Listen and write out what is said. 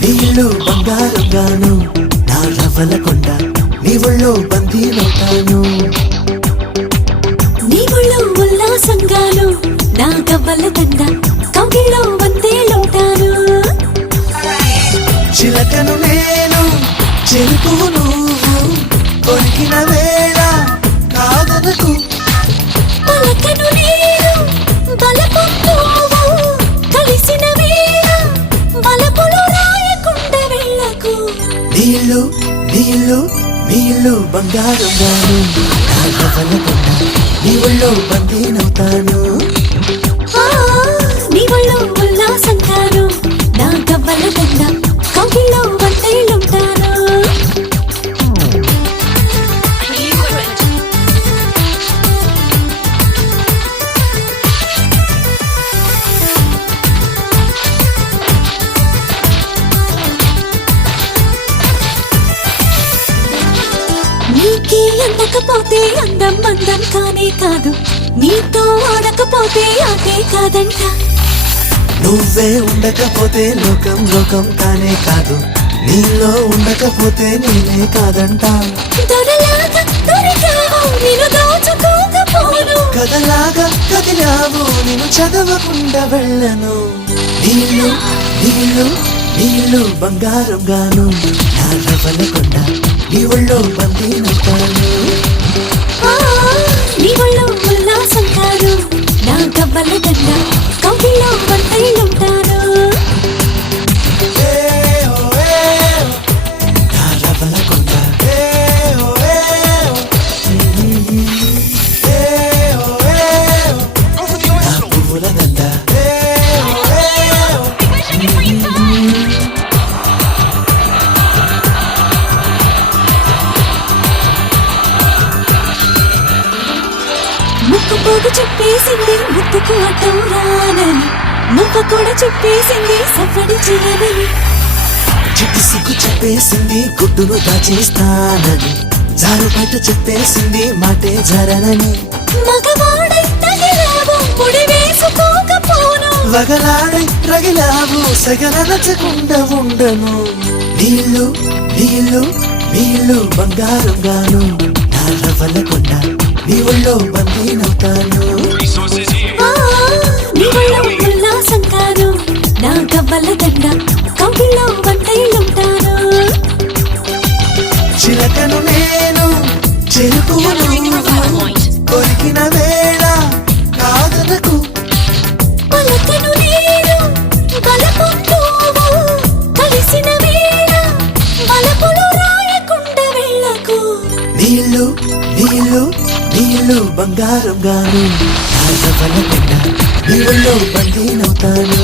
నీళ్ళు బంగారంగాను నా రవ్వల కొండ నీ ఒళ్ళో బందీనవుతాను నీ ఒళ్ళో ఉల్లాసంగాను నా గవ్వల దండ కౌగిలో వందేలుంటాను చిలకను నేను చెరుపువు నువ్వు కొరికిన వేళ కాదనకు పలకను నేను బలపు పువ్వు కలిసిన వేళ బలపులు రాయకుండా వెళ్ళకు నీళ్ళు నీళ్ళు నీళ్ళు బంగారంగాను నా రవ్వల కొండ నీ ఒళ్ళో బందీనవుతాను నీ ఒళ్ళో ఉల్లాసంగాను నా గవ్వల దండ కౌగిలో వందేలుంటాను నీకే అందకపోతే అందం అందం కానే కాదు నీతో ఆడకపోతే ఆటే కాదంట నువ్వే ఉండకపోతే లోకం లోకం కానే కాదు నీలో ఉండకపోతే నేనే కాదంట దొరలాగా దొరికావు నిన్ను దోచుకోకపోను కథలాగా కదిలావు నేను చదవకుండా వెళ్ళను నీళ్ళు నీళ్ళు నీళ్ళు బంగారంగాను నా రవ్వల కొండ నీ ఒళ్ళో బందీనవుతాను నీ ఒళ్ళో ఉల్లాసం కాదు నా గవ్వల దండ కౌగిలో వందేలుంటాను నా రవ్వల కొండ నా పువ్వుల దండ ముక్కు పోగు చెప్పేసింది ముక్కుకు అడ్డం రానని ముక్క కూడా చెప్పేసింది సఫడి చేయనని చిట్టి సిగ్గు చెప్పేసింది గుడ్డును దాచేస్తానని జారు బయట చెప్పేసింది మాటే జరనని మగవాడై తగిలావు ముడి వేసుకోకపోను వగలాడై రగిలావు సగనచకుండా ఉండను నీళ్ళు నీళ్ళు నీళ్ళు బంగారంగాను నా రవ్వల కొండ నీ ఒళ్ళో బందీనవుతాను నీ ఒళ్ళో ఉల్లాసం కాదు నా గవ్వల దండ కౌగిలో వందేలుంటాను చిలకను నేను చెరుపువు నువ్వు కొరికిన వేళ కాదనకు పలకను నేను బలపు పువ్వు కలిసిన వేళ బలపులు రాయకుండా వెళ్ళకు నీళ్ళు నీళ్ళు నీళ్ళు బంగారంగాను నా రవ్వల కొండ నీ ఒళ్ళో బందీనవుతాను